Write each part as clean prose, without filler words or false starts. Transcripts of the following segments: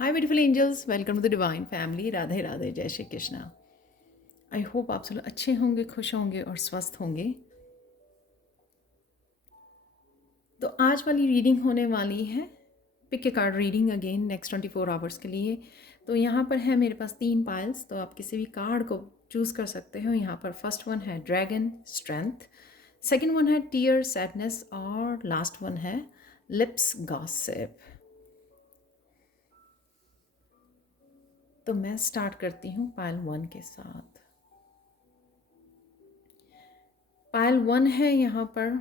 Hi beautiful angels, welcome to the divine family. Radhe Radhe, Jai Shri Krishna. I hope आप सब लोग अच्छे होंगे, खुश होंगे और स्वस्थ होंगे। तो आज वाली रीडिंग होने वाली है pick a card reading again next 24 hours के लिए। तो यहाँ पर है मेरे पास 3 पाइल्स, तो आप किसी भी कार्ड को चूज़ कर सकते हो। यहाँ पर फर्स्ट वन है ड्रैगन स्ट्रेंथ, सेकेंड वन है टीयर सैडनेस और लास्ट वन है लिप्स गॉसिप। तो मैं स्टार्ट करती हूँ पाइल 1 के साथ। पाइल 1 है यहाँ पर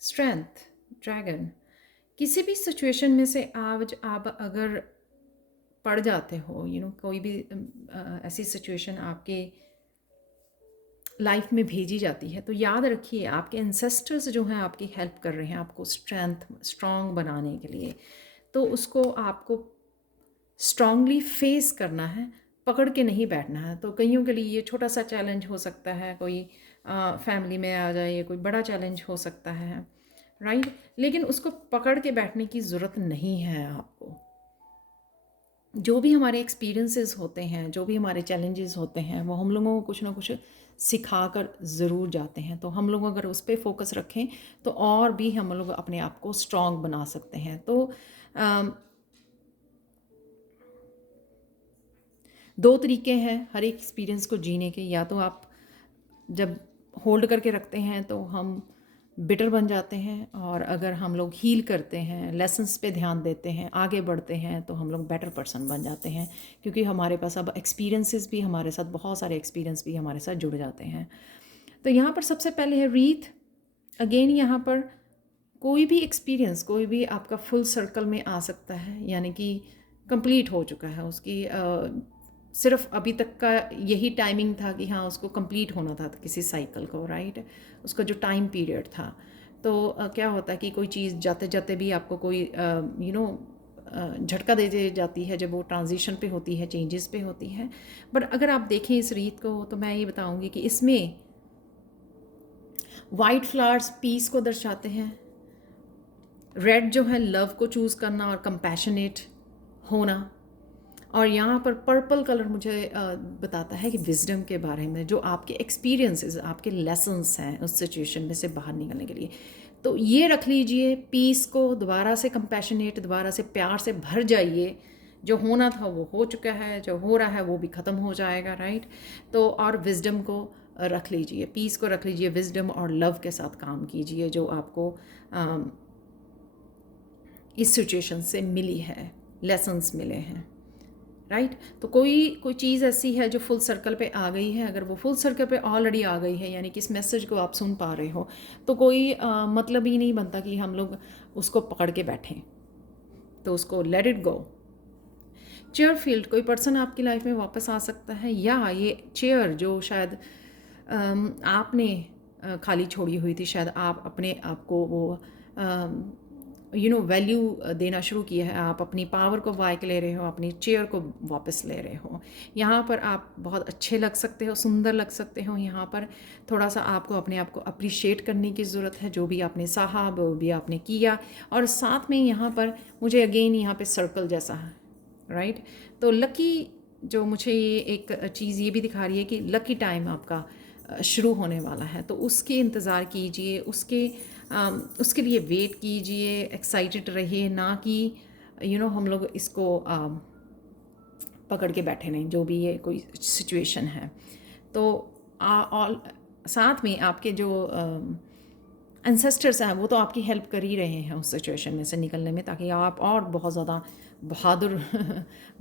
स्ट्रेंथ ड्रैगन। किसी भी सिचुएशन में से आज आप अगर पड़ जाते हो, कोई भी ऐसी सिचुएशन आपके लाइफ में भेजी जाती है, तो याद रखिए आपके एंसेस्टर्स जो हैं आपकी हेल्प कर रहे हैं आपको स्ट्रॉन्ग बनाने के लिए। तो उसको आपको स्ट्रांगली फेस करना है, पकड़ के नहीं बैठना है। तो कईयों के लिए ये छोटा सा चैलेंज हो सकता है, कोई फैमिली में आ जाए, कोई बड़ा चैलेंज हो सकता है, राइट। लेकिन उसको पकड़ के बैठने की ज़रूरत नहीं है आपको। जो भी हमारे एक्सपीरियंसेस होते हैं, जो भी हमारे चैलेंजेस होते हैं, वो हम लोगों को कुछ ना कुछ सिखा कर ज़रूर जाते हैं। तो हम लोग अगर उस पर फोकस रखें तो और भी हम लोग अपने आप को स्ट्रॉन्ग बना सकते हैं। तो दो तरीके हैं हर एक एक्सपीरियंस को जीने के। या तो आप जब होल्ड करके रखते हैं तो हम बिटर बन जाते हैं, और अगर हम लोग हील करते हैं, लेसन्स पे ध्यान देते हैं, आगे बढ़ते हैं, तो हम लोग बेटर पर्सन बन जाते हैं। क्योंकि हमारे पास अब एक्सपीरियंसेस भी, हमारे साथ बहुत सारे एक्सपीरियंस भी हमारे साथ जुड़ जाते हैं। तो यहाँ पर सबसे पहले है रीथ। अगेन यहाँ पर कोई भी एक्सपीरियंस, कोई भी आपका फुल सर्कल में आ सकता है, यानी कि कंप्लीट हो चुका है उसकी सिर्फ अभी तक का यही टाइमिंग था कि हाँ उसको कंप्लीट होना था किसी साइकिल को, राइट। उसका जो टाइम पीरियड था। तो क्या होता है कि कोई चीज़ जाते जाते भी आपको कोई झटका दे जाती है जब वो ट्रांजिशन पे होती है, चेंजेस पे होती है। बट अगर आप देखें इस रीत को, तो मैं ये बताऊंगी कि इसमें वाइट फ्लावर्स पीस को दर्शाते हैं, रेड जो है लव को चूज़ करना और कंपैशनेट होना, और यहाँ पर पर्पल कलर मुझे बताता है कि विजडम के बारे में, जो आपके एक्सपीरियंसेस, आपके लेसन्स हैं उस सिचुएशन में से बाहर निकलने के लिए। तो ये रख लीजिए, पीस को दोबारा से कंपैशनेट, दोबारा से प्यार से भर जाइए। जो होना था वो हो चुका है, जो हो रहा है वो भी ख़त्म हो जाएगा, राइट। तो और विजडम को रख लीजिए, पीस को रख लीजिए, विजडम और लव के साथ काम कीजिए जो आपको इस सिचुएशन से मिली है, लेसन्स मिले हैं, राइट। तो कोई चीज़ ऐसी है जो फुल सर्कल पे आ गई है। अगर वो फुल सर्कल पे ऑलरेडी आ गई है, यानी कि इस मैसेज को आप सुन पा रहे हो, तो कोई मतलब ही नहीं बनता कि हम लोग उसको पकड़ के बैठें। तो उसको let it go. Chair field, कोई पर्सन आपकी लाइफ में वापस आ सकता है, या ये चेयर जो शायद आपने खाली छोड़ी हुई थी, शायद आप अपने आप को वो वैल्यू देना शुरू किया है। आप अपनी पावर को बाइक ले रहे हो, अपनी चेयर को वापस ले रहे हो। यहाँ पर आप बहुत अच्छे लग सकते हो, सुंदर लग सकते हो। यहाँ पर थोड़ा सा आपको अपने आप को अप्रिशिएट करने की ज़रूरत है, जो भी आपने सहा वो भी आपने किया। और साथ में यहाँ पर मुझे अगेन यहाँ पे सर्कल जैसा है, राइट। तो लकी जो मुझे ये एक चीज़ ये भी दिखा रही है कि लकी टाइम आपका शुरू होने वाला है। तो उसके इंतज़ार कीजिए, उसके लिए वेट कीजिए, एक्साइटेड रहिए, ना कि हम लोग इसको पकड़ के बैठे नहीं, जो भी ये कोई सिचुएशन है। तो और साथ में आपके जो एंसेस्टर्स हैं वो तो आपकी हेल्प कर ही रहे हैं उस सिचुएशन में से निकलने में, ताकि आप और बहुत ज़्यादा बहादुर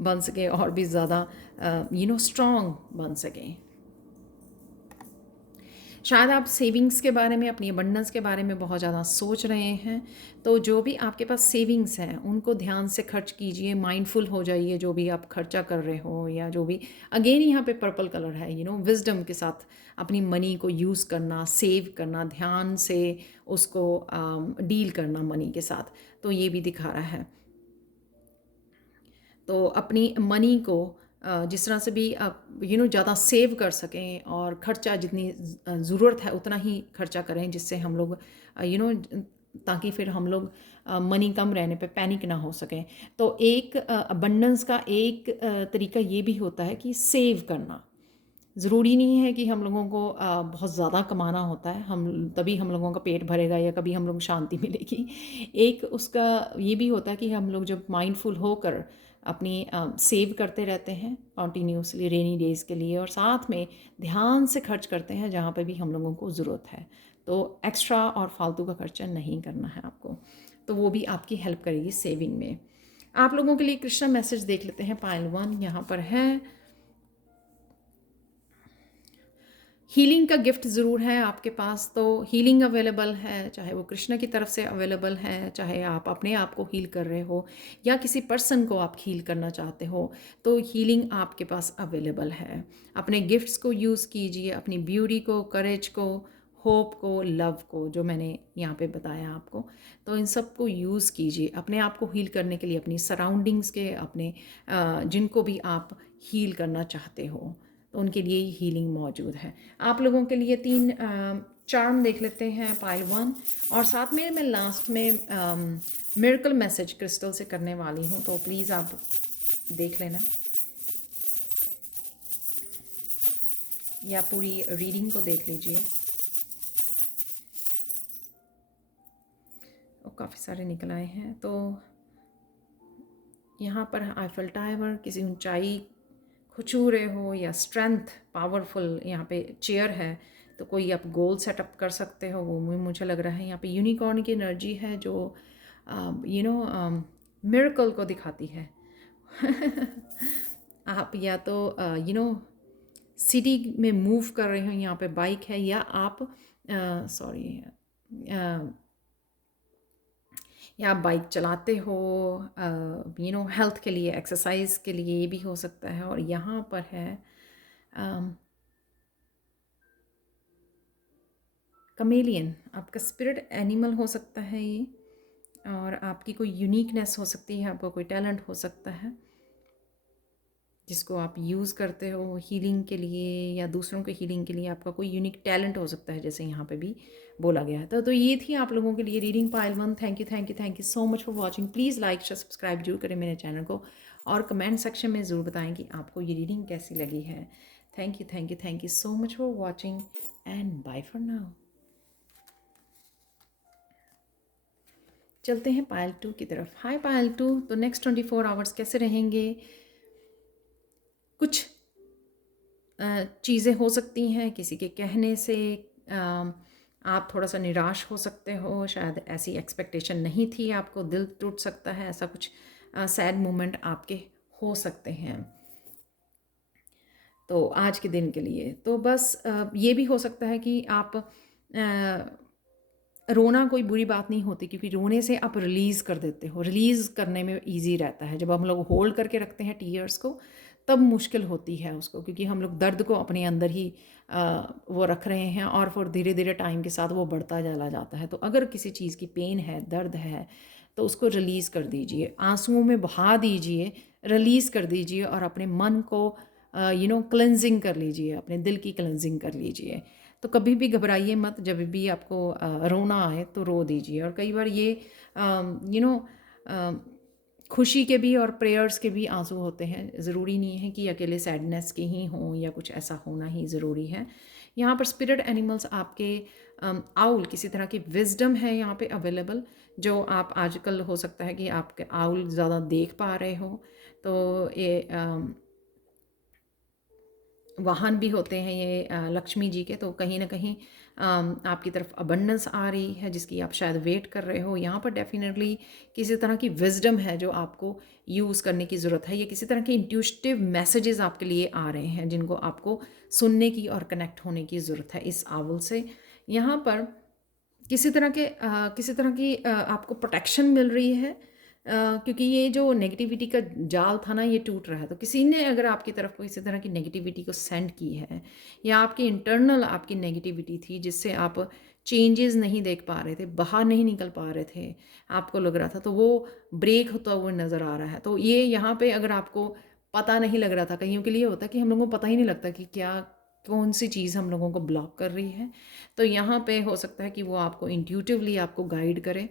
बन सके और भी ज़्यादा स्ट्रॉन्ग बन सकें। शायद आप सेविंग्स के बारे में, अपनी अबंडेंस के बारे में बहुत ज़्यादा सोच रहे हैं। तो जो भी आपके पास सेविंग्स हैं उनको ध्यान से खर्च कीजिए, माइंडफुल हो जाइए जो भी आप खर्चा कर रहे हो, या जो भी। अगेन यहाँ पे पर्पल कलर है, विजडम के साथ अपनी मनी को यूज़ करना, सेव करना, ध्यान से उसको डील करना मनी के साथ। तो ये भी दिखा रहा है। तो अपनी मनी को जिस तरह से भी आप ज़्यादा सेव कर सकें, और ख़र्चा जितनी ज़रूरत है उतना ही खर्चा करें, जिससे हम लोग ताकि फिर हम लोग मनी कम रहने पे पैनिक ना हो सकें। तो एक अबंडेंस का एक तरीका ये भी होता है कि सेव करना। ज़रूरी नहीं है कि हम लोगों को बहुत ज़्यादा कमाना होता है, हम तभी हम लोगों का पेट भरेगा या कभी हम लोग को शांति मिलेगी। एक उसका ये भी होता है कि हम लोग जब माइंडफुल होकर अपनी सेव करते रहते हैं कॉन्टीन्यूसली रेनी डेज़ के लिए, और साथ में ध्यान से खर्च करते हैं जहाँ पे भी हम लोगों को ज़रूरत है, तो एक्स्ट्रा और फालतू का खर्चा नहीं करना है आपको। तो वो भी आपकी हेल्प करेगी सेविंग में। आप लोगों के लिए कृष्णा मैसेज देख लेते हैं। पाइल 1 यहाँ पर है, हीलिंग का गिफ्ट ज़रूर है आपके पास, तो हीलिंग अवेलेबल है, चाहे वो कृष्णा की तरफ से अवेलेबल है, चाहे आप अपने आप को हील कर रहे हो या किसी पर्सन को आप हील करना चाहते हो, तो हीलिंग आपके पास अवेलेबल है। अपने गिफ्ट्स को यूज़ कीजिए, अपनी ब्यूटी को, करेज को, होप को, लव को, जो मैंने यहाँ पे बताया आपको, तो इन सब को यूज़ कीजिए अपने आप को हील करने के लिए, अपनी सराउंडिंग्स के, अपने जिनको भी आप हील करना चाहते हो, तो उनके लिए हीलिंग मौजूद है। आप लोगों के लिए 3 चार्म देख लेते हैं, पाइल 1, और साथ में मैं लास्ट में मिरेकल मैसेज क्रिस्टल से करने वाली हूँ, तो प्लीज़ आप देख लेना या पूरी रीडिंग को देख लीजिए। और काफ़ी सारे निकल आए हैं। तो यहाँ पर आईफल टावर, किसी ऊंचाई को छू रहे हो, या स्ट्रेंथ पावरफुल यहाँ पे चेयर है, तो कोई आप गोल सेटअप कर सकते हो, वो मुझे लग रहा है। यहाँ पे यूनिकॉर्न की एनर्जी है जो मिरेकल को दिखाती है। आप या तो सिटी में मूव कर रहे हो, यहाँ पे बाइक है, या आप या आप बाइक चलाते हो, हेल्थ के लिए, एक्सरसाइज के लिए, ये भी हो सकता है। और यहाँ पर है कमेलियन, आपका स्पिरिट एनिमल हो सकता है ये, और आपकी कोई यूनिकनेस हो सकती है, आपका कोई टैलेंट हो सकता है जिसको आप यूज़ करते हो हीलिंग के लिए या दूसरों के हीलिंग के लिए। आपका कोई यूनिक टैलेंट हो सकता है, जैसे यहाँ पे भी बोला गया है। तो ये थी आप लोगों के लिए reading pile 1। Thank you so much for watching. Please like share subscribe जरूर करें मेरे चैनल को, और कमेंट सेक्शन में ज़रूर बताएं कि आपको ये रीडिंग कैसी लगी है। Thank you so much for watching and bye for now. चलते हैं पायल 2 की तरफ। हाय पायल 2, तो नेक्स्ट 24 आवर्स कैसे रहेंगे? कुछ चीज़ें हो सकती हैं किसी के कहने से, आप थोड़ा सा निराश हो सकते हो, शायद ऐसी एक्सपेक्टेशन नहीं थी, आपको दिल टूट सकता है, ऐसा कुछ सैड मोमेंट आपके हो सकते हैं। तो आज के दिन के लिए तो बस ये भी हो सकता है कि आप रोना कोई बुरी बात नहीं होती, क्योंकि रोने से आप रिलीज़ कर देते हो, रिलीज़ करने में इजी रहता है। जब हम लोग होल्ड करके रखते हैं टीयर्स को, तब मुश्किल होती है उसको, क्योंकि हम लोग दर्द को अपने अंदर ही वो रख रहे हैं, और फिर धीरे धीरे टाइम के साथ वो बढ़ता चला जाता है। तो अगर किसी चीज़ की पेन है, दर्द है, तो उसको रिलीज़ कर दीजिए, आंसुओं में बहा दीजिए, रिलीज़ कर दीजिए, और अपने मन को क्लेंजिंग कर लीजिए, अपने दिल की क्लेंजिंग कर लीजिए। तो कभी भी घबराइए मत, जब भी आपको रोना आए तो रो दीजिए। और कई बार ये खुशी के भी और प्रेयर्स के भी आंसू होते हैं, ज़रूरी नहीं है कि अकेले सैडनेस के ही हों या कुछ ऐसा होना ही ज़रूरी है। यहाँ पर स्पिरिट एनिमल्स आपके आउल, किसी तरह की विजडम है यहाँ पे अवेलेबल, जो आप आजकल हो सकता है कि आपके आउल ज़्यादा देख पा रहे हो, तो ये वाहन भी होते हैं ये लक्ष्मी जी के, तो कहीं ना कहीं आपकी तरफ अबंडेंस आ रही है जिसकी आप शायद वेट कर रहे हो। यहाँ पर डेफिनेटली किसी तरह की विजडम है जो आपको यूज़ करने की ज़रूरत है, या किसी तरह के इंट्यूटिव मैसेजेस आपके लिए आ रहे हैं जिनको आपको सुनने की और कनेक्ट होने की ज़रूरत है इस आउल से। यहाँ पर किसी तरह की आपको प्रोटेक्शन मिल रही है, क्योंकि ये जो नेगेटिविटी का जाल था ना, ये टूट रहा है। तो किसी ने अगर आपकी तरफ को किसी तरह की नेगेटिविटी को सेंड की है, या आपकी इंटरनल आपकी नेगेटिविटी थी जिससे आप चेंजेस नहीं देख पा रहे थे, बाहर नहीं निकल पा रहे थे, आपको लग रहा था, तो वो ब्रेक होता हुआ नज़र आ रहा है। तो ये यहाँ पे अगर आपको पता नहीं लग रहा था, कईयों के लिए होता है कि हम लोगों को पता ही नहीं लगता कि क्या कौन सी चीज़ हम लोगों को ब्लॉक कर रही है। तो यहाँ पे हो सकता है कि वो आपको इंट्यूटिवली आपको गाइड करे,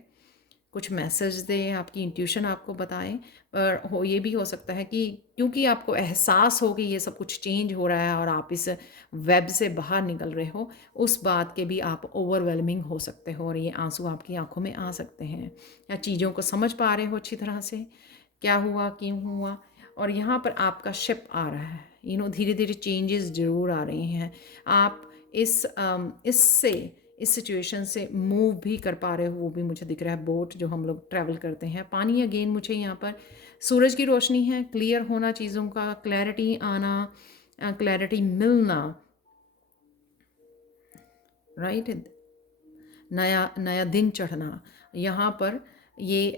कुछ मैसेज दे, आपकी इंट्यूशन आपको बताए। पर हो ये भी हो सकता है कि क्योंकि आपको एहसास हो कि ये सब कुछ चेंज हो रहा है और आप इस वेब से बाहर निकल रहे हो, उस बात के भी आप ओवरवेलमिंग हो सकते हो और ये आंसू आपकी आंखों में आ सकते हैं। या चीज़ों को समझ पा रहे हो अच्छी तरह से, क्या हुआ, क्यों हुआ। और यहाँ पर आपका शिप आ रहा है, धीरे धीरे चेंजेस ज़रूर आ रहे हैं। आप इससे इस सिचुएशन से मूव भी कर पा रहे हो, वो भी मुझे दिख रहा है। बोट जो हम लोग ट्रैवल करते हैं, पानी अगेन मुझे यहाँ पर सूरज की रोशनी है, क्लियर होना चीज़ों का, क्लैरिटी आना, क्लैरिटी मिलना, राइट, नया नया दिन चढ़ना। यहाँ पर ये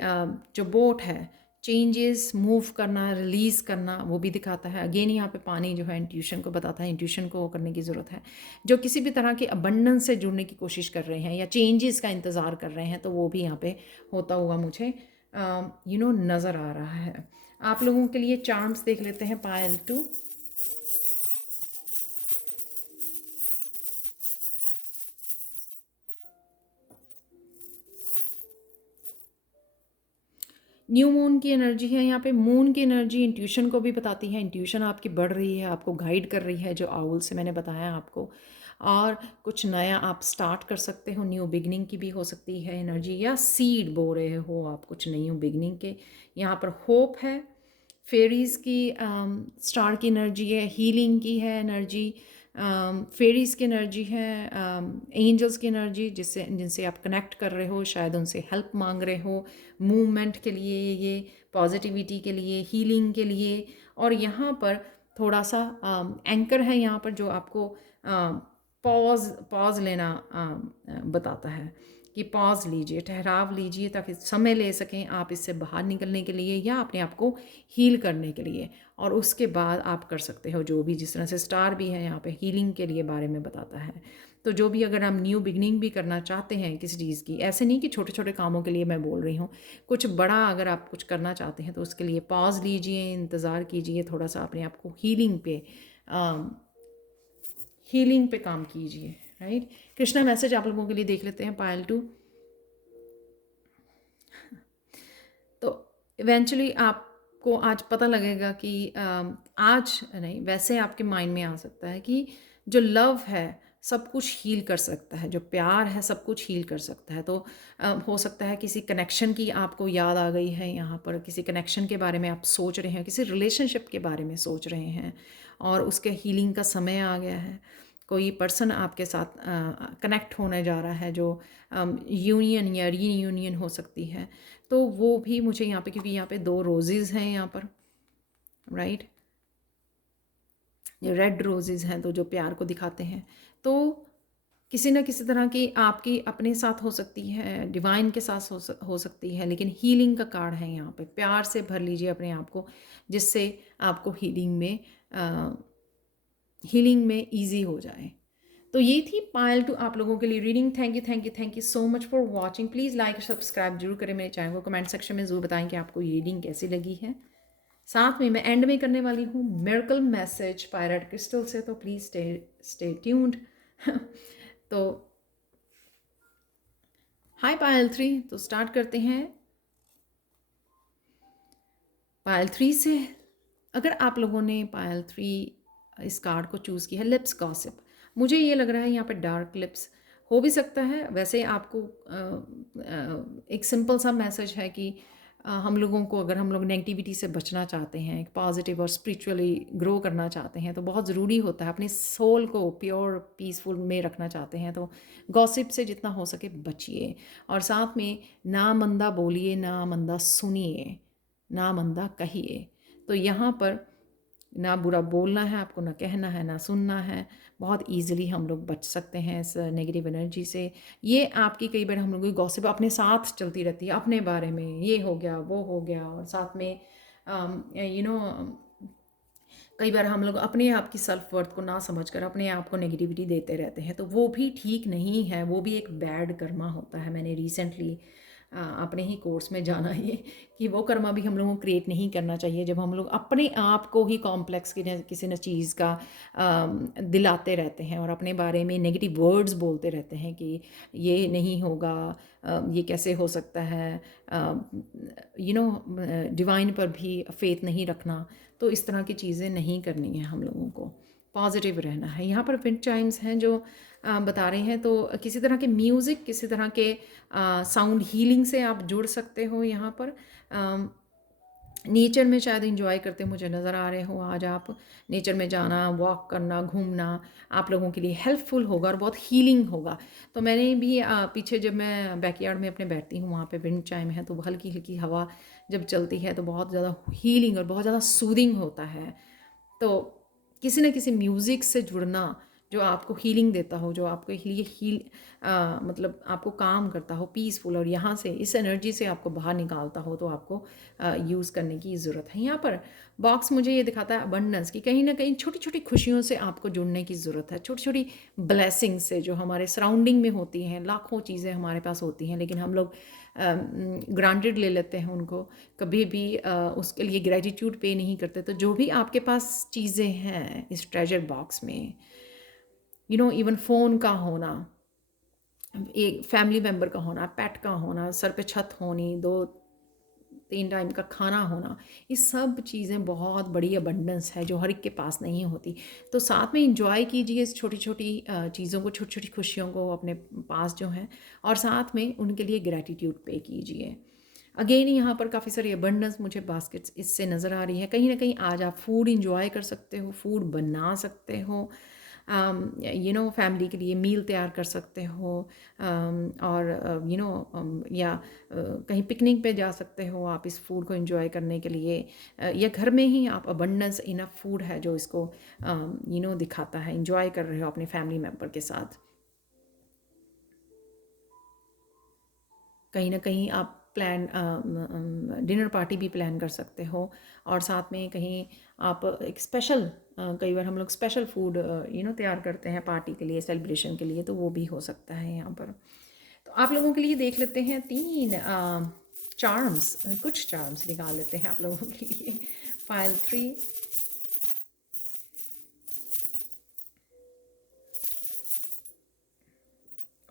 जो बोट है, चेंजेस, मूव करना, रिलीज़ करना, वो भी दिखाता है। अगेन यहाँ पे पानी जो है इंट्यूशन को बताता है, इंट्यूशन को करने की ज़रूरत है। जो किसी भी तरह के अबंडेंस से जुड़ने की कोशिश कर रहे हैं या चेंजेस का इंतज़ार कर रहे हैं, तो वो भी यहाँ पे होता हुआ मुझे नज़र आ रहा है। आप लोगों के लिए चार्म्स देख लेते हैं, पायल 2। न्यू मून की एनर्जी है यहाँ पे। मून की एनर्जी इंट्यूशन को भी बताती है, इंट्यूशन आपकी बढ़ रही है, आपको गाइड कर रही है, जो आउल से मैंने बताया आपको। और कुछ नया आप स्टार्ट कर सकते हो, न्यू बिगनिंग की भी हो सकती है एनर्जी, या सीड बो रहे हो आप कुछ न्यू बिगनिंग के। यहाँ पर होप है, फेरीज़ की स्टार की एनर्जी है, हीलिंग की है एनर्जी, फेरीज़ की एनर्जी है, एंजल्स की एनर्जी, जिनसे आप कनेक्ट कर रहे हो, शायद उनसे हेल्प मांग रहे हो, मूवमेंट के लिए, ये पॉजिटिविटी के लिए, हीलिंग के लिए। और यहाँ पर थोड़ा सा एंकर है यहाँ पर, जो आपको पॉज लेना बताता है कि पॉज लीजिए, ठहराव लीजिए, ताकि समय ले सकें आप इससे बाहर निकलने के लिए या अपने आप को हील करने के लिए। और उसके बाद आप कर सकते हो जो भी, जिस तरह से स्टार भी है यहाँ पे हीलिंग के लिए बारे में बताता है। तो जो भी, अगर हम न्यू बिगनिंग भी करना चाहते हैं किसी चीज़ की, ऐसे नहीं कि छोटे छोटे कामों के लिए मैं बोल रही हूँ, कुछ बड़ा अगर आप कुछ करना चाहते हैं, तो उसके लिए पॉज लीजिए, इंतज़ार कीजिए, थोड़ा सा अपने आप को हीलिंग पे काम कीजिए, राइट। कृष्णा मैसेज आप लोगों के लिए देख लेते हैं, पायल 2। तो इवेंचुअली आपको आज पता लगेगा कि आज नहीं, वैसे आपके माइंड में आ सकता है कि जो लव है सब कुछ हील कर सकता है, जो प्यार है सब कुछ हील कर सकता है। तो हो सकता है किसी कनेक्शन की आपको याद आ गई है, यहाँ पर किसी कनेक्शन के बारे में आप सोच रहे हैं, किसी रिलेशनशिप के बारे में सोच रहे हैं और उसके हीलिंग का समय आ गया है। कोई पर्सन आपके साथ कनेक्ट होने जा रहा है, जो यूनियन या रीयूनियन हो सकती है। तो वो भी मुझे यहाँ पे, क्योंकि यहाँ पे 2 रोजेज़ हैं यहाँ पर, राइट, ये रेड रोजेज़ हैं, तो जो प्यार को दिखाते हैं। तो किसी न किसी तरह की आपकी अपने साथ हो सकती है, डिवाइन के साथ हो सकती है, लेकिन हीलिंग का कार्ड है यहाँ पे। प्यार से भर लीजिए अपने आप को, जिससे आपको हीलिंग में ईजी हो जाए। तो ये थी पायल 2 आप लोगों के लिए reading. Thank you so much for watching. Please like और सब्सक्राइब जरूर करें मेरे चैनल को। कमेंट सेक्शन में ज़रूर बताएं कि आपको ये रीडिंग कैसी लगी है। साथ में मैं एंड में करने वाली हूँ मिरेकल मैसेज पायरेट क्रिस्टल से, तो प्लीज़ स्टे ट्यून्ड। तो हाय पायल 3, तो स्टार्ट करते हैं पायल 3 से। अगर आप लोगों ने पायल 3 इस कार्ड को चूज़ किया है, लिप्स गॉसिप, मुझे ये लग रहा है यहाँ पे डार्क लिप्स हो भी सकता है। वैसे आपको एक सिंपल सा मैसेज है कि हम लोगों को, अगर हम लोग नेगेटिविटी से बचना चाहते हैं, एक पॉजिटिव और स्पिरिचुअली ग्रो करना चाहते हैं, तो बहुत ज़रूरी होता है, अपने सोल को प्योर पीसफुल में रखना चाहते हैं, तो गॉसिप से जितना हो सके बचिए। और साथ में ना मंदा बोलिए, ना मंदा सुनिए, ना मंदा कहिए। तो यहाँ पर ना बुरा बोलना है आपको, ना कहना है, ना सुनना है। बहुत ईजिली हम लोग बच सकते हैं इस नेगेटिव एनर्जी से। ये आपकी, कई बार हम लोग की गॉसिप अपने साथ चलती रहती है, अपने बारे में, ये हो गया, वो हो गया, और साथ में कई बार हम लोग अपने आप की सेल्फ वर्थ को ना समझकर अपने आप को नेगेटिविटी देते रहते हैं, तो वो भी ठीक नहीं है, वो भी एक बैड कर्मा होता है। मैंने रिसेंटली अपने ही कोर्स में जाना ये कि वो कर्मा भी हम लोगों को क्रिएट नहीं करना चाहिए। जब हम लोग अपने आप को ही कॉम्प्लेक्स किसी न चीज़ का दिलाते रहते हैं और अपने बारे में नेगेटिव वर्ड्स बोलते रहते हैं कि ये नहीं होगा, ये कैसे हो सकता है, डिवाइन पर भी फेथ नहीं रखना, तो इस तरह की चीज़ें नहीं करनी है हम लोगों को, पॉजिटिव रहना है। यहाँ पर विंड चाइम्स हैं जो बता रहे हैं, तो किसी तरह के म्यूज़िक, किसी तरह के साउंड हीलिंग से आप जुड़ सकते हो। यहाँ पर नेचर में शायद इंजॉय करते मुझे नज़र आ रहे हो आज आप। नेचर में जाना, वॉक करना, घूमना आप लोगों के लिए हेल्पफुल होगा और बहुत हीलिंग होगा। तो मैंने भी पीछे जब मैं बैकयार्ड में अपने बैठती हूँ, वहाँ पे विंड चाइम है, तो हल्की हल्की हवा जब चलती है तो बहुत ज़्यादा हीलिंग और बहुत ज़्यादा सूदिंग होता है। तो किसी न किसी म्यूज़िक से जुड़ना जो आपको हीलिंग देता हो, जो आपके लिए मतलब आपको काम करता हो, पीसफुल, और यहाँ से इस एनर्जी से आपको बाहर निकालता हो, तो आपको यूज़ करने की ज़रूरत है। यहाँ पर बॉक्स मुझे ये दिखाता है अबंडेंस की, कहीं ना कहीं छोटी छोटी खुशियों से आपको जुड़ने की ज़रूरत है, छोटी छोटी ब्लेसिंग से जो हमारे सराउंडिंग में होती हैं। लाखों चीज़ें हमारे पास होती हैं लेकिन हम लोग ग्रांटेड ले लेते हैं उनको, कभी भी उसके लिए ग्रेटिट्यूड पे नहीं करते। तो जो भी आपके पास चीज़ें हैं इस ट्रेजर बॉक्स में, इवन फ़ोन का होना, एक फैमिली मेम्बर का होना, पेट का होना, सर पे छत होनी, 2-3 टाइम का खाना होना, ये सब चीज़ें बहुत बड़ी अबंडेंस है जो हर एक के पास नहीं होती। तो साथ में इंजॉय कीजिए इस छोटी छोटी चीज़ों को, छोटी छोटी खुशियों को अपने पास जो हैं, और साथ में उनके लिए ग्रैटिट्यूड पे कीजिए। अगेन यहाँ पर काफ़ी सारी अबंडेंस मुझे बास्केट्स इससे नज़र आ रही है। कहीं ना कहीं आज आप फूड इंजॉय कर सकते हो, फूड बना सकते हो, फैमिली के लिए मील तैयार कर सकते हो, और या कहीं पिकनिक पे जा सकते हो आप इस फूड को एंजॉय करने के लिए, या घर में ही आप अबंडेंस इनफ फूड है जो इसको दिखाता है, एंजॉय कर रहे हो अपने फैमिली मेम्बर के साथ। कहीं ना कहीं आप प्लान डिनर पार्टी भी प्लान कर सकते हो, और साथ में कहीं आप एक स्पेशल, कई बार हम लोग स्पेशल फूड तैयार करते हैं पार्टी के लिए, सेलिब्रेशन के लिए, तो वो भी हो सकता है यहाँ पर। तो आप लोगों के लिए देख लेते हैं 3 चार्म्स, कुछ चार्म्स निकाल लेते हैं आप लोगों के लिए। पाइल 3,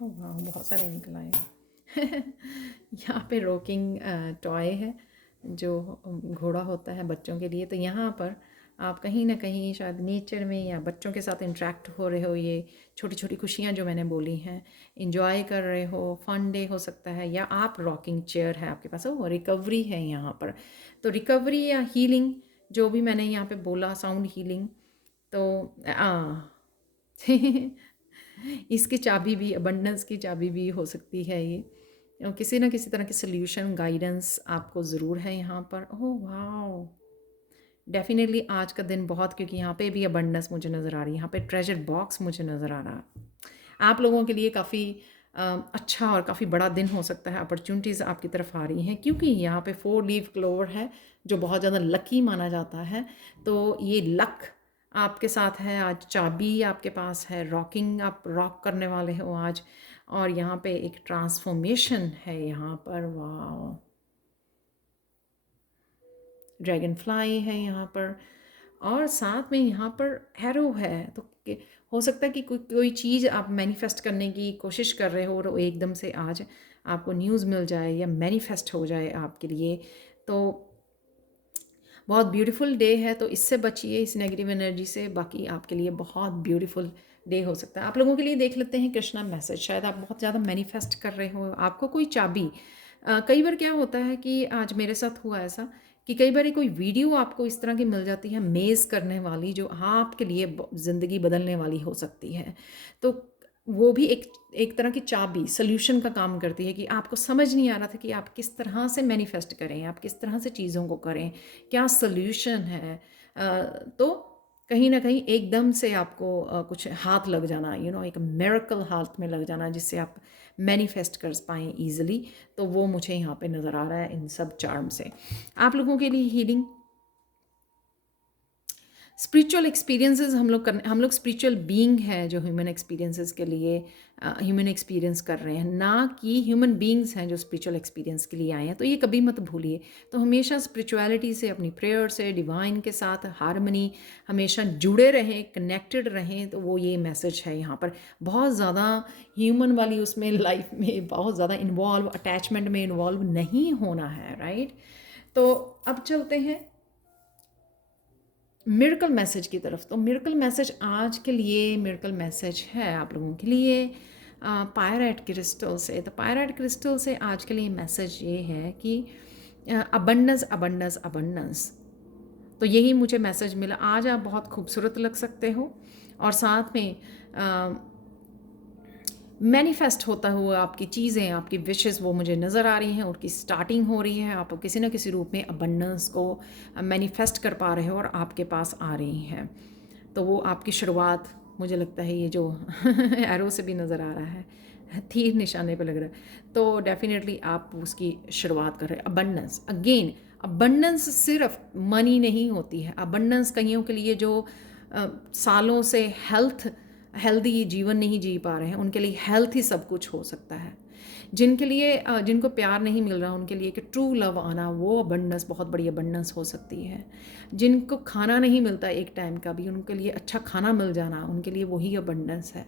ओह वाह, बहुत सारे निकल आए। यहाँ पे रॉकिंग टॉय है जो घोड़ा होता है बच्चों के लिए। तो यहाँ पर आप कहीं ना कहीं शायद नेचर में या बच्चों के साथ इंटरेक्ट हो रहे हो, ये छोटी छोटी खुशियाँ जो मैंने बोली हैं इंजॉय कर रहे हो, फन डे हो सकता है, या आप रॉकिंग चेयर है आपके पास, वो रिकवरी है यहाँ पर। तो रिकवरी या हीलिंग जो भी मैंने यहाँ पे बोला, साउंड हीलिंग, तो इसकी चाबी भी, अबंडेंस की चाबी भी हो सकती है ये, किसी ना किसी तरह की सोल्यूशन गाइडेंस आपको ज़रूर है यहाँ पर। ओह वाओ, डेफिनेटली आज का दिन बहुत, क्योंकि यहाँ पे भी अबंडेंस मुझे नज़र आ रही है, यहाँ पे ट्रेजर बॉक्स मुझे नज़र आ रहा। आप लोगों के लिए काफ़ी अच्छा और काफ़ी बड़ा दिन हो सकता है, अपॉर्चुनिटीज़ आपकी तरफ आ रही हैं, क्योंकि यहाँ पे 4 लीफ क्लोवर है जो बहुत ज़्यादा लकी माना जाता है। तो ये लक आपके साथ है आज, चाबी आपके पास है, रॉकिंग, आप रॉक करने वाले हो आज, और यहाँ पे एक ट्रांसफॉर्मेशन है यहाँ पर। वाह, ड्रैगन फ्लाई है यहाँ पर, और साथ में यहाँ पर एरो है। तो हो सकता है कि कोई चीज़ आप मैनिफेस्ट करने की कोशिश कर रहे हो और वो एकदम से आज आपको न्यूज़ मिल जाए या मैनिफेस्ट हो जाए आपके लिए। तो बहुत ब्यूटीफुल डे है, तो इससे बचिए, इस नेगेटिव एनर्जी से। बाकी आपके लिए बहुत ब्यूटीफुल डे हो सकता है। आप लोगों के लिए देख लेते हैं कृष्णा मैसेज। शायद आप बहुत ज़्यादा मैनिफेस्ट कर रहे हो, आपको कोई चाबी, कई बार क्या होता है कि आज मेरे साथ हुआ ऐसा कि कई बार कोई वीडियो आपको इस तरह की मिल जाती है मेज़ करने वाली, जो आपके लिए ज़िंदगी बदलने वाली हो सकती है। तो वो भी एक एक तरह की चाबी सॉल्यूशन का काम करती है कि आपको समझ नहीं आ रहा था कि आप किस तरह से मैनिफेस्ट करें, आप किस तरह से चीज़ों को करें, क्या सॉल्यूशन है। तो कहीं ना कहीं एकदम से आपको कुछ हाथ लग जाना, एक मिरेकल हाथ में लग जाना, जिससे आप मैनिफेस्ट कर पाएँ ईजिली। तो वो मुझे यहाँ पे नज़र आ रहा है इन सब चार्म से। आप लोगों के लिए हीलिंग स्पिरिचुअल एक्सपीरियंसेस हम लोग स्पिरिचुअल बीइंग है जो ह्यूमन एक्सपीरियंसेस के लिए ह्यूमन एक्सपीरियंस कर रहे हैं, ना कि ह्यूमन बीइंग्स हैं जो स्पिरिचुअल एक्सपीरियंस के लिए आए हैं। तो ये कभी मत भूलिए। तो हमेशा स्पिरिचुअलिटी से, अपनी प्रेयर से, डिवाइन के साथ हारमनी, हमेशा जुड़े रहें, कनेक्टेड रहें। तो वो ये मैसेज है यहाँ पर। बहुत ज़्यादा ह्यूमन वाली उसमें लाइफ में बहुत ज़्यादा इन्वॉल्व, अटैचमेंट में इन्वॉल्व नहीं होना है, राइट। तो अब चलते हैं मिरेकल मैसेज की तरफ। तो मिरेकल मैसेज आज के लिए, मिरेकल मैसेज है आप लोगों के लिए पायराइट क्रिस्टल से। तो पायराइट क्रिस्टल से आज के लिए मैसेज ये है कि अबंडेंस अबंडेंस अबंडेंस। तो यही मुझे मैसेज मिला। आज आप बहुत खूबसूरत लग सकते हो और साथ में मैनिफेस्ट होता हुआ आपकी चीज़ें, आपकी विशेस वो मुझे नज़र आ रही हैं, उनकी स्टार्टिंग हो रही है। आप किसी न किसी रूप में अबंडेंस को मैनिफेस्ट कर पा रहे हो और आपके पास आ रही हैं। तो वो आपकी शुरुआत, मुझे लगता है ये जो एरो से भी नज़र आ रहा है, तीर निशाने पे लग रहा है, तो डेफिनेटली आप उसकी शुरुआत कर रहे हैं। अबंडेंस, अगेन अबंडेंस सिर्फ मनी नहीं होती है। अबंडेंस कईयों के लिए जो सालों से हेल्दी जीवन नहीं जी पा रहे हैं, उनके लिए हेल्थ ही सब कुछ हो सकता है। जिनके लिए जिनको प्यार नहीं मिल रहा, उनके लिए कि ट्रू लव आना, वो अबंडेंस बहुत बड़ी अबंडेंस हो सकती है। जिनको खाना नहीं मिलता एक टाइम का भी, उनके लिए अच्छा खाना मिल जाना, उनके लिए वही अबंडेंस है,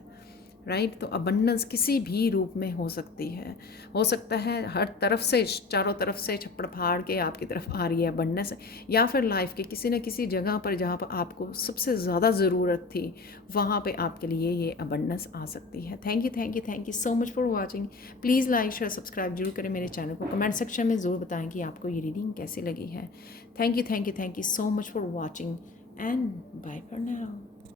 राइट। तो अबंडेंस किसी भी रूप में हो सकती है। हो सकता है हर तरफ से, चारों तरफ से छप्पड़ फाड़ के आपकी तरफ आ रही है अबंडेंस, या फिर लाइफ के किसी न किसी जगह पर जहाँ पर आपको सबसे ज़्यादा ज़रूरत थी, वहाँ पे आपके लिए ये अबंडेंस आ सकती है। Thank you thank you thank you so much for watching. Please like share subscribe जरूर करें मेरे चैनल को। कमेंट सेक्शन में ज़रूर बताएं कि आपको ये रीडिंग कैसी लगी है। Thank you so much for watching and bye for now.